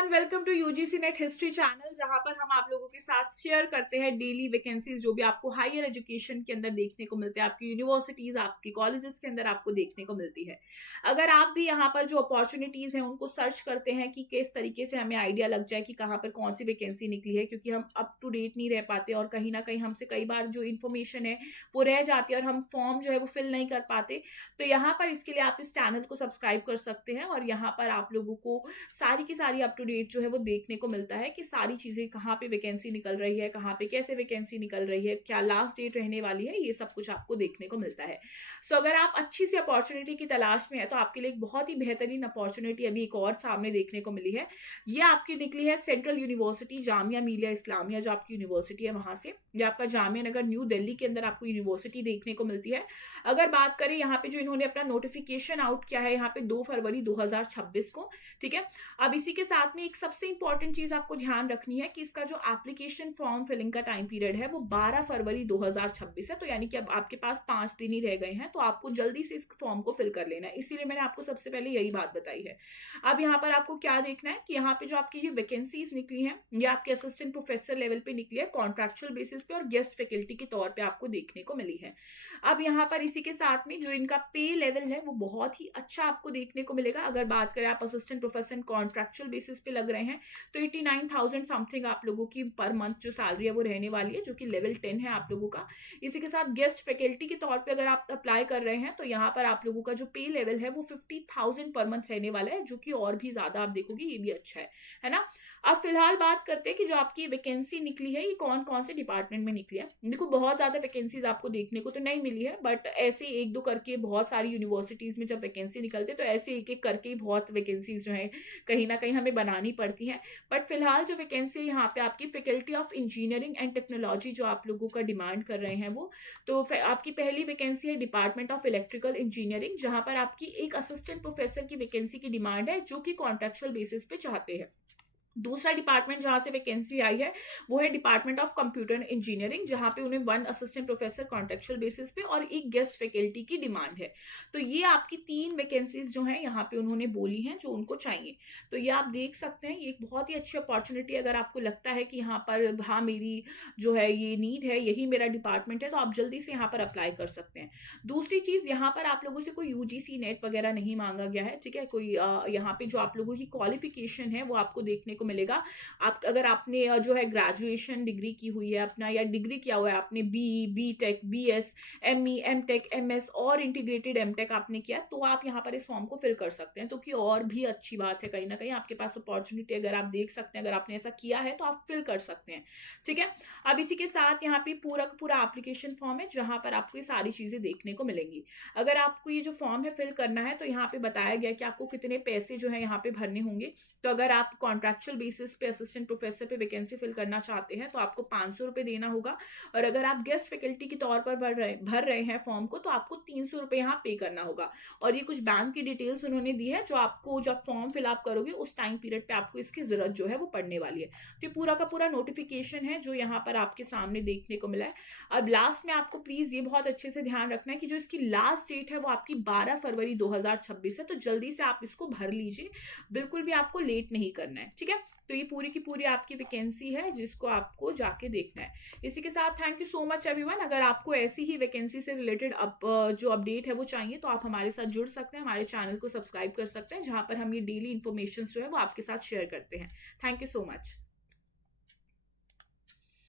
Everyone, welcome to UGC NET history channel, जहां पर हम आप लोगों के साथ शेयर करते हैं डेली वैकेंसीज जो भी आपको हायर एजुकेशन के अंदर देखने को मिलते हैं, आपकी यूनिवर्सिटीज, आपकी कॉलेजेस के अंदर आपको देखने को मिलती है। अगर आप भी यहाँ पर जो अपॉर्चुनिटीज हैं उनको सर्च करते हैं कि किस तरीके से हमें आइडिया लग जाए कि कहाँ पर कौन सी वैकेंसी निकली है, क्योंकि हम अप टू डेट नहीं रह पाते और कहीं ना कहीं हमसे कई बार जो इन्फॉर्मेशन है वो रह जाती है और हम फॉर्म जो है वो फिल नहीं कर पाते। तो यहाँ पर इसके लिए आप इस चैनल को सब्सक्राइब कर सकते हैं और यहाँ पर आप लोगों को सारी की सारी अप टू डेट जो है वो देखने को मिलता है कि सारी चीजें कहाँ पे वैकेंसी निकल रही है, कहाँ पे कैसे वैकेंसी निकल रही है, क्या लास्ट डेट रहने वाली है, ये सब कुछ आपको देखने को मिलता है। सो अगर आप अच्छी सी अपॉर्चुनिटी की तलाश में है तो आपके लिए एक बहुत ही बेहतरीन अपॉर्चुनिटी अभी एक और सामने देखने को मिली है। ये आपकी निकली है सेंट्रल यूनिवर्सिटी जामिया मिलिया इस्लामिया, जो आपकी यूनिवर्सिटी है वहां से। ये आपका जामिया नगर न्यू दिल्ली के अंदर आपको यूनिवर्सिटी देखने को मिलती है। अगर बात करें यहाँ पे जो इन्होंने अपना नोटिफिकेशन आउट किया है यहाँ पे 2 फरवरी 2026 को, ठीक है। अब इसी के साथ में एक सबसे इंपॉर्टेंट चीज आपको ध्यान रखनी है कि इसका जो एप्लीकेशन फॉर्म फिलिंग का टाइम पीरियड है वो 12 फरवरी 2026 है। तो यानी कि अब आपके पास 5 दिन ही रह गए हैं, तो आपको जल्दी से इस फॉर्म को फिल कर लेना है। इसीलिए मैंने आपको सबसे पहले यही बात बताई है। अब यहाँ पर आपको क्या देखना है कि यहाँ पे जो आपकी ये वैकेंसीज निकली हैं ये आपके असिस्टेंट प्रोफेसर लेवल पे निकली है, कॉन्ट्रैक्चुअल बेसिस पे और गेस्ट फैकल्टी के तौर पे आपको देखने को मिली है। अब यहाँ पर इसी के साथ में जो इनका पे लेवल है वो बहुत ही अच्छा आपको देखने को मिलेगा। अगर बात करें आप असिस्टेंट प्रोफेसर कॉन्ट्रैक्चुअल बेसिस पे लग रहे हैं तो 89,000 समथिंग आप लोगों की पर मंथ जो सैलरी है वो रहने वाली है, जो कि लेवल 10 है आप लोगों का। इसी के साथ गेस्ट फैकल्टी के तौर पे अगर आप अप्लाई कर रहे हैं तो यहाँ पर आप लोगों का जो पे लेवल है वो 50,000 पर मंथ रहने वाला है, जो कि और भी ज्यादा आप देखोगे ये भी अच्छा है ना। अब फिलहाल बात करते हैं कि जो आपकी वैकेंसी निकली है ये कौन कौन से डिपार्टमेंट में निकली है। देखो बहुत ज्यादा वैकेंसीज आपको देखने को तो नहीं मिली है, बट ऐसे एक दो करके बहुत सारी यूनिवर्सिटीज में जब वैकेंसी निकलते तो ऐसे एक एक करके बहुत वैकेंसीज जो है कहीं ना कहीं हमें बनानी पड़ती है। बट फिलहाल जो वैकेंसी यहाँ पे आपकी faculty of engineering and technology जो आप लोगों का डिमांड कर रहे हैं वो, तो आपकी पहली वैकेंसी है डिपार्टमेंट ऑफ इलेक्ट्रिकल इंजीनियरिंग, जहां पर आपकी एक असिस्टेंट प्रोफेसर की वैकेंसी की डिमांड है जो कि कॉन्ट्रेक्चुअल बेसिस पे चाहते हैं। दूसरा डिपार्टमेंट जहां से वैकेंसी आई है वो है डिपार्टमेंट ऑफ कंप्यूटर इंजीनियरिंग, जहां पे उन्हें 1 असिस्टेंट प्रोफेसर कॉन्ट्रेक्चुअल बेसिस पे और एक गेस्ट फैकल्टी की डिमांड है। तो ये आपकी 3 वैकेंसीज जो है यहाँ पे उन्होंने बोली हैं जो उनको चाहिए। तो ये आप देख सकते हैं, ये एक बहुत ही अच्छी अपॉर्चुनिटी। अगर आपको लगता है कि यहाँ पर हाँ मेरी जो है ये नीड है, यही मेरा डिपार्टमेंट है, तो आप जल्दी से यहाँ पर अप्लाई कर सकते हैं। दूसरी चीज, यहाँ पर आप लोगों से कोई यूजीसी नेट वगैरह नहीं मांगा गया है, ठीक है। कोई यहाँ पे जो आप लोगों की क्वालिफिकेशन है वो आपको देखने को मिलेगा। आप अगर आपने जो है ग्रेजुएशन डिग्री की हुई है अपना, या डिग्री किया हुआ है आपने B tech, BS, ME, MTech, MS और इंटीग्रेटेड एमटेक आपने किया, तो आप यहाँ पर इस फॉर्म को फिल कर सकते हैं। तो कि और भी अच्छी बात है, कहीं ना कहीं आपके पास अपॉर्चुनिटी अगर आप देख सकते हैं, अगर आपने ऐसा किया है तो आप फिल कर सकते हैं, ठीक है। अब इसी के साथ यहाँ पे पूरा का पूरा एप्लीकेशन फॉर्म है जहां पर आपको ये सारी चीजें देखने को मिलेंगी। अगर आपको ये जो फॉर्म है फिल करना है तो यहाँ पे बताया गया कि आपको कितने पैसे जो है यहाँ पे भरने होंगे। तो अगर आप कॉन्ट्रेक्चुअल बेसिस पे असिस्टेंट प्रोफेसर पे वैकेंसी फिल करना चाहते हैं तो आपको 500 रुपए देना होगा, और अगर आप गेस्ट फैकल्टी के तौर पर भर रहे हैं फॉर्म को तो आपको 300 रुपए यहाँ पे करना होगा। और ये कुछ बैंक की डिटेल्स उन्होंने दी है जो आपको जब फॉर्म फिलअप करोगे उस टाइम पीरियड पे आपको इसकी जरूरत जो है वो पड़ने वाली है। तो ये पूरा का पूरा नोटिफिकेशन है जो यहाँ पर आपके सामने देखने को मिला है। अब लास्ट में आपको प्लीज ये बहुत अच्छे से ध्यान रखना है कि जो इसकी लास्ट डेट है वो आपकी 12 फरवरी 2026 है। तो जल्दी से आप इसको भर लीजिए, बिल्कुल भी आपको लेट नहीं करना है, ठीक है। तो ये पूरी की पूरी आपकी वैकेंसी है जिसको आपको जाके देखना है। इसी के साथ thank you so much everyone. अगर आपको ऐसी ही वैकेंसी से रिलेटेड जो अपडेट है वो चाहिए तो आप हमारे साथ जुड़ सकते हैं, हमारे चैनल को सब्सक्राइब कर सकते हैं, जहां पर हम ये डेली इन्फॉर्मेशन जो है वो आपके साथ शेयर करते हैं। Thank you so much.